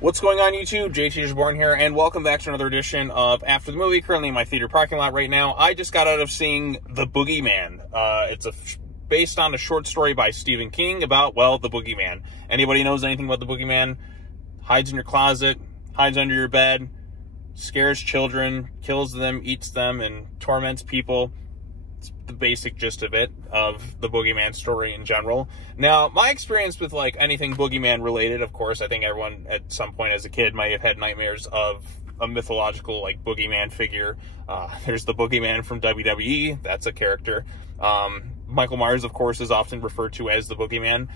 What's going on, YouTube? JT Born here, and welcome back to another edition of After the Movie. Currently in my theater parking lot right now. I just got out of seeing The Boogeyman. It's based on a short story by Stephen King about, well, the Boogeyman. Anybody knows anything about the Boogeyman? Hides in your closet, hides under your bed, scares children, kills them, eats them, and torments people. It's the basic gist of it, of the Boogeyman story in general. Now, my experience with, like, anything Boogeyman related, of course, I think everyone at some point as a kid might have had nightmares of a mythological, like, Boogeyman figure. There's the Boogeyman from WWE. That's a character. Michael Myers, of course, is often referred to as the Boogeyman.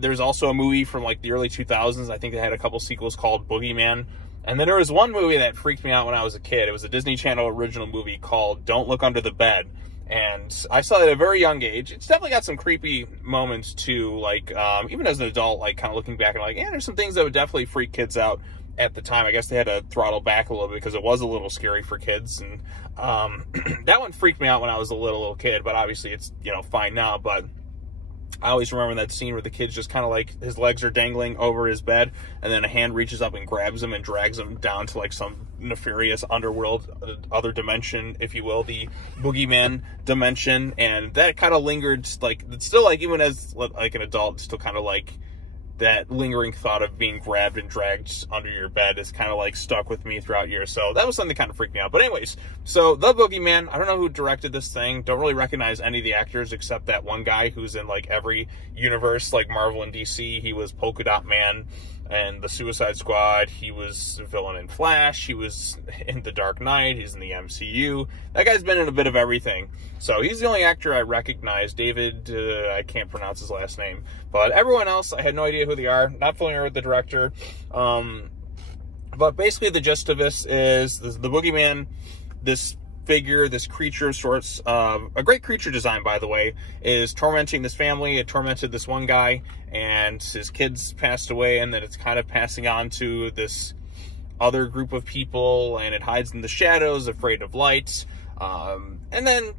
There's also a movie from, like, the early 2000s. I think they had a couple sequels called Boogeyman. And then there was one movie that freaked me out when I was a kid. It was a Disney Channel original movie called Don't Look Under the Bed. And I saw it at a very young age. It's definitely got some creepy moments too, like, even as an adult, like, kind of looking back and like, yeah, there's some things that would definitely freak kids out at the time. I guess they had to throttle back a little bit because it was a little scary for kids. And that one freaked me out when I was a little kid, but obviously it's, you know, fine now. But I always remember that scene where the kid's just kind of like, his legs are dangling over his bed, and then a hand reaches up and grabs him and drags him down to like some nefarious underworld, other dimension, if you will, the Boogeyman dimension. And that kind of lingered, like, it's still like, even as like an adult, it's still kind of like that lingering thought of being grabbed and dragged under your bed is kind of like stuck with me throughout years. So that was something that kind of freaked me out. But anyways, so The Boogeyman, I don't know who directed this thing. Don't really recognize any of the actors except that one guy who's in like every universe, like Marvel and DC. He was Polka Dot Man and the Suicide Squad. He was a villain in Flash. He was in The Dark Knight. He's in the MCU. That guy's been in a bit of everything. So he's the only actor I recognize. David, I can't pronounce his last name. But everyone else, I had no idea who they are. Not familiar with the director. But basically the gist of this is the Boogeyman, this figure, this creature of sorts, a great creature design, by the way, is tormenting this family. It tormented this one guy, and his kids passed away, and then it's kind of passing on to this other group of people, and it hides in the shadows, afraid of light. And then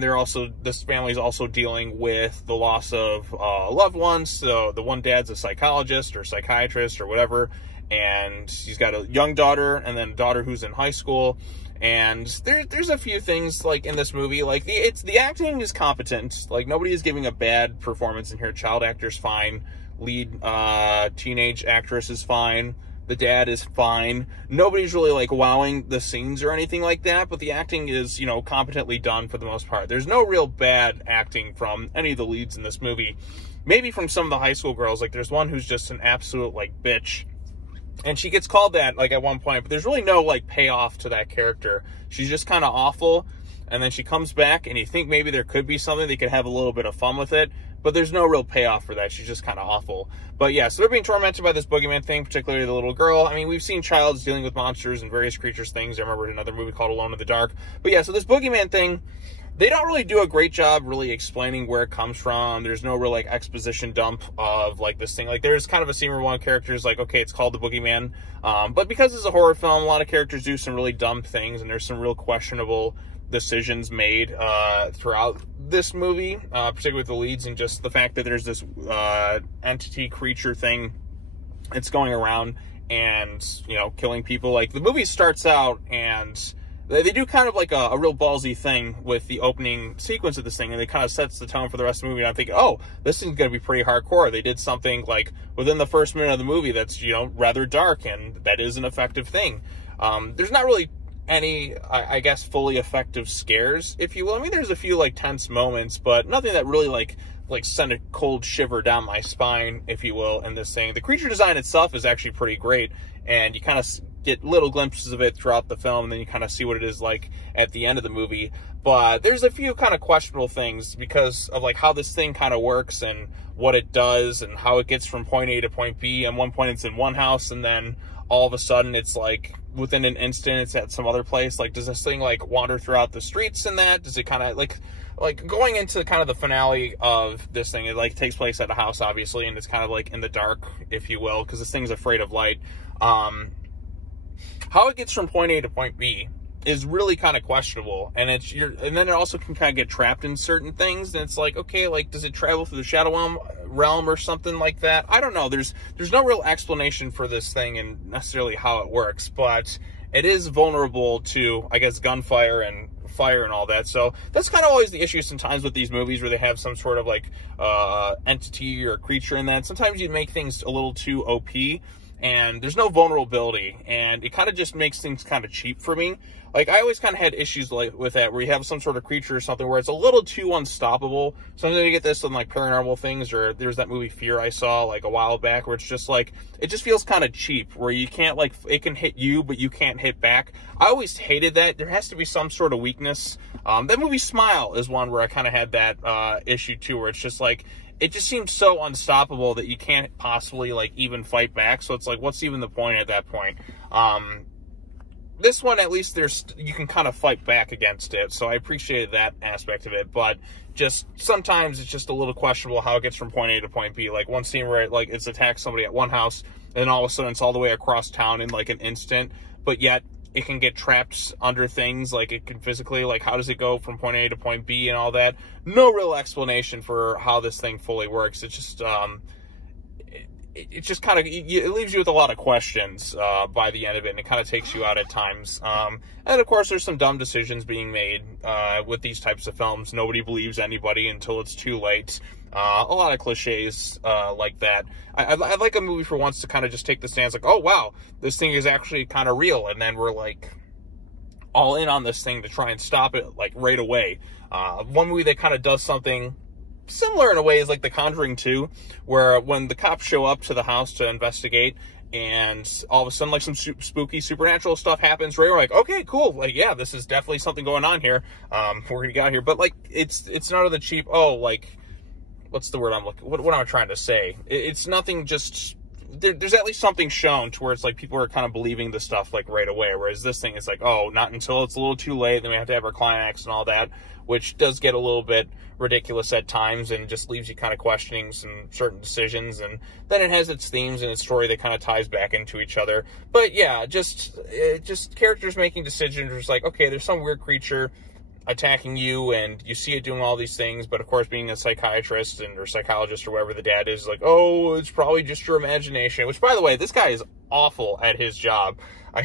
they're also, this family's also dealing with the loss of loved ones. So the one dad's a psychologist or psychiatrist or whatever, and he's got a young daughter and then a daughter who's in high school. And there's a few things, like, in this movie, like, the acting is competent. Like, nobody is giving a bad performance in here. Child actor's fine. Lead teenage actress is fine. The dad is fine. Nobody's really, like, wowing the scenes or anything like that, but the acting is, you know, competently done for the most part. There's no real bad acting from any of the leads in this movie. Maybe from some of the high school girls. Like, there's one who's just an absolute, like, bitch. And she gets called that, like, at one point, but there's really no, like, payoff to that character. She's just kind of awful, and then she comes back, and you think maybe there could be something, they could have a little bit of fun with it, but there's no real payoff for that. She's just kind of awful. But yeah, so they're being tormented by this Boogeyman thing, particularly the little girl. I mean, we've seen Childs dealing with monsters and various creatures things. I remember another movie called Alone in the Dark. But yeah, so this Boogeyman thing, they don't really do a great job really explaining where it comes from. There's no real, like, exposition dump of, like, this thing. Like, there's kind of a scene where one character is like, okay, it's called the Boogeyman. But because it's a horror film, a lot of characters do some really dumb things, and there's some real questionable decisions made throughout this movie, particularly with the leads, and just the fact that there's this entity creature thing that's going around and, you know, killing people. Like, the movie starts out, and they do kind of like a real ballsy thing with the opening sequence of this thing, and it kind of sets the tone for the rest of the movie. And I'm thinking, oh, this is going to be pretty hardcore. They did something, like, within the first minute of the movie that's, you know, rather dark, and that is an effective thing. There's not really any, I guess, fully effective scares, if you will. I mean, there's a few, like, tense moments, but nothing that really, like send a cold shiver down my spine, if you will, in this thing. The creature design itself is actually pretty great, and you kind of get little glimpses of it throughout the film, and then you kind of see what it is like at the end of the movie. But there's a few kind of questionable things because of, like, how this thing kind of works and what it does and how it gets from point A to point B. At one point it's in one house, and then all of a sudden it's, like, within an instant it's at some other place. Like, does this thing, like, wander throughout the streets and that? Does it kind of, like going into kind of the finale of this thing, it, like, takes place at a house, obviously, and it's kind of, like, in the dark, if you will, because this thing's afraid of light. How it gets from point A to point B is really kind of questionable, and and then it also can kind of get trapped in certain things, and it's like, okay, like, does it travel through the shadow realm or something like that? I don't know. There's no real explanation for this thing and necessarily how it works, but it is vulnerable to, I guess, gunfire and fire and all that. So that's kind of always the issue sometimes with these movies, where they have some sort of like entity or creature in that. Sometimes you make things a little too OP, and there's no vulnerability, and it kind of just makes things kind of cheap for me. Like, I always kind of had issues like with that, where you have some sort of creature or something where it's a little too unstoppable. Sometimes you get this on like paranormal things, or there's that movie Fear I saw like a while back, where it's just like, it just feels kind of cheap, where you can't, like, it can hit you, but you can't hit back. I always hated that. There has to be some sort of weakness. That movie Smile is one where I kind of had that issue too, where it's just like, it just seems so unstoppable that you can't possibly, like, even fight back. So it's like, what's even the point at that point? This one, at least you can kind of fight back against it. So I appreciated that aspect of it, but just sometimes it's just a little questionable how it gets from point A to point B. Like one scene where it's attacked somebody at one house, and then all of a sudden it's all the way across town in like an instant, but yet it can get trapped under things, like it can physically, like, how does it go from point A to point B and all that? No real explanation for how this thing fully works. It's just, it just kind of, it leaves you with a lot of questions by the end of it, and it kind of takes you out at times. And of course, there's some dumb decisions being made with these types of films. Nobody believes anybody until it's too late. A lot of cliches like that. I'd like a movie for once to kind of just take the stance like, oh, wow, this thing is actually kind of real. And then we're like all in on this thing to try and stop it like right away. One movie that kind of does something similar in a way is like The Conjuring 2, where when the cops show up to the house to investigate, and all of a sudden, like, some spooky supernatural stuff happens, right? We're like, okay, cool. Like, yeah, this is definitely something going on here. We're gonna get out here. But like, it's none of the cheap, oh, like, what's the word I'm looking, what am I trying to say? It's nothing, just, there's at least something shown to where it's like people are kind of believing the stuff like right away, whereas this thing is like, oh, not until it's a little too late, then we have to have our climax and all that, which does get a little bit ridiculous at times and just leaves you kind of questioning some certain decisions. And then it has its themes and its story that kind of ties back into each other. But yeah, just characters making decisions. It's like, okay, there's some weird creature attacking you, and you see it doing all these things, but of course, being a psychiatrist or psychologist or whatever the dad is, like, oh, it's probably just your imagination. Which, by the way, this guy is awful at his job.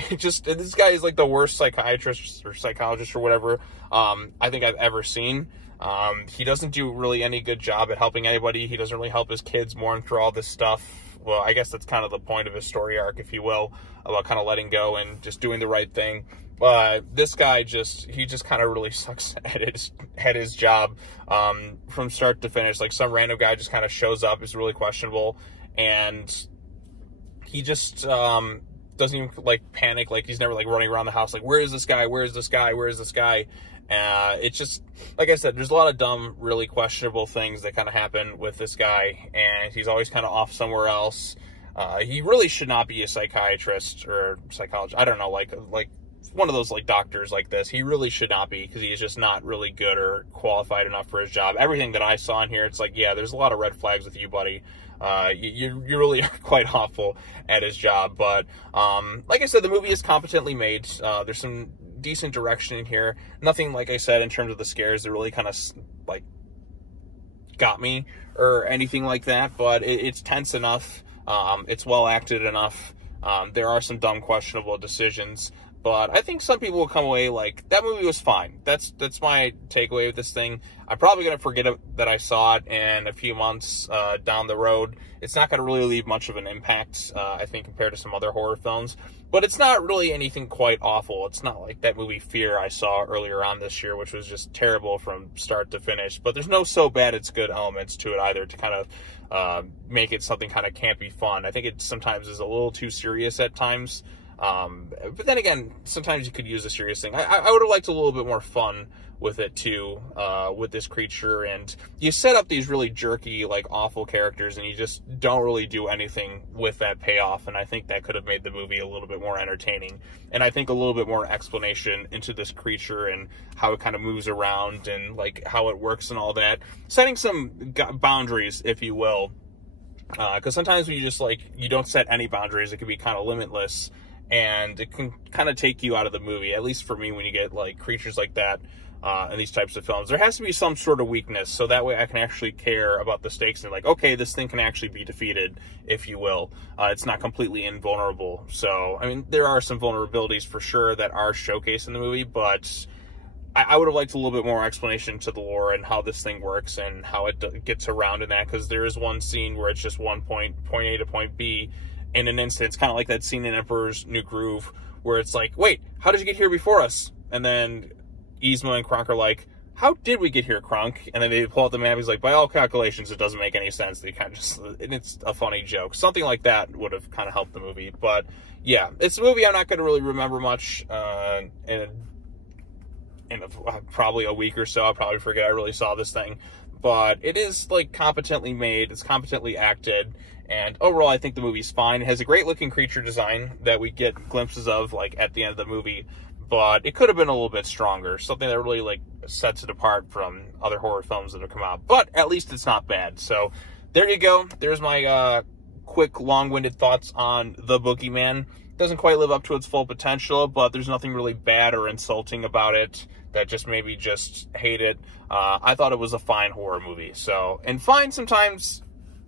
This guy is like the worst psychiatrist or psychologist or whatever I think I've ever seen. He doesn't do really any good job at helping anybody. He doesn't really help his kids mourn through all this stuff. Well, I guess that's kind of the point of his story arc, if you will, about kind of letting go and just doing the right thing. This guy he just kind of really sucks at his job from start to finish. Like, some random guy just kind of shows up, is really questionable, and he just doesn't even like panic. Like, he's never like running around the house like, where is this guy? Where is this guy? Where is this guy? It's just, like I said, there's a lot of dumb, really questionable things that kind of happen with this guy, and he's always kind of off somewhere else. He really should not be a psychiatrist or psychologist. I don't know, like one of those like doctors like this. He really should not be, because he is just not really good or qualified enough for his job. Everything that I saw in here, it's like, yeah, there's a lot of red flags with you, buddy. You really are quite awful at his job. But like I said, the movie is competently made. There's some decent direction in here. Nothing, like I said, in terms of the scares that really kind of like got me or anything like that, but it's tense enough. It's well acted enough. There are some dumb, questionable decisions, but I think some people will come away like, that movie was fine. That's my takeaway with this thing. I'm probably going to forget that I saw it in a few months down the road. It's not going to really leave much of an impact, I think, compared to some other horror films. But it's not really anything quite awful. It's not like that movie Fear I saw earlier on this year, which was just terrible from start to finish. But there's no so bad it's good elements to it either to kind of make it something kind of campy fun. I think it sometimes is a little too serious at times. But then again, sometimes you could use a serious thing. I would have liked a little bit more fun with it too, with this creature, and you set up these really jerky, like, awful characters, and you just don't really do anything with that payoff, and I think that could have made the movie a little bit more entertaining, and I think a little bit more explanation into this creature and how it kind of moves around and, like, how it works and all that, setting some boundaries, if you will, because sometimes when you just, like, you don't set any boundaries, it can be kind of limitless. and it can kind of take you out of the movie, at least for me, when you get like creatures like that in these types of films. There has to be some sort of weakness, so that way I can actually care about the stakes and like, okay, this thing can actually be defeated, if you will. It's not completely invulnerable. So, I mean, there are some vulnerabilities for sure that are showcased in the movie, but I would have liked a little bit more explanation to the lore and how this thing works and how it gets around in that, because there is one scene where it's just one point A to point B in an instant. It's kind of like that scene in Emperor's New Groove where it's like, wait, how did you get here before us? And then Yzma and Kronk are like, how did we get here, Kronk? And then they pull out the map. He's like, by all calculations, it doesn't make any sense. They kind of just, and it's a funny joke. Something like that would have kind of helped the movie. But yeah, it's a movie I'm not going to really remember much in probably a week or so. I'll probably forget I really saw this thing. But it is like competently made. It's competently acted. And overall, I think the movie's fine. It has a great looking creature design that we get glimpses of like at the end of the movie. But it could have been a little bit stronger. Something that really like sets it apart from other horror films that have come out. But at least it's not bad. So there you go. There's my quick, long-winded thoughts on The Boogeyman. Doesn't quite live up to its full potential, but there's nothing really bad or insulting about it that just maybe just hate it. I thought it was a fine horror movie. So, and fine sometimes,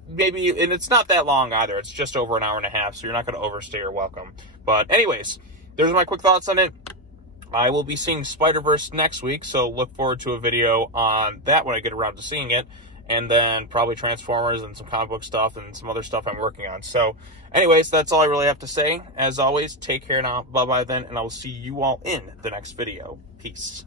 maybe, and it's not that long either. It's just over an hour and a half, so you're not going to overstay your welcome. But anyways, there's my quick thoughts on it. I will be seeing Spider-Verse next week, so look forward to a video on that when I get around to seeing it. And then probably Transformers and some comic book stuff and some other stuff I'm working on. So anyways, that's all I really have to say. As always, take care now. Bye-bye then, and I will see you all in the next video. Peace.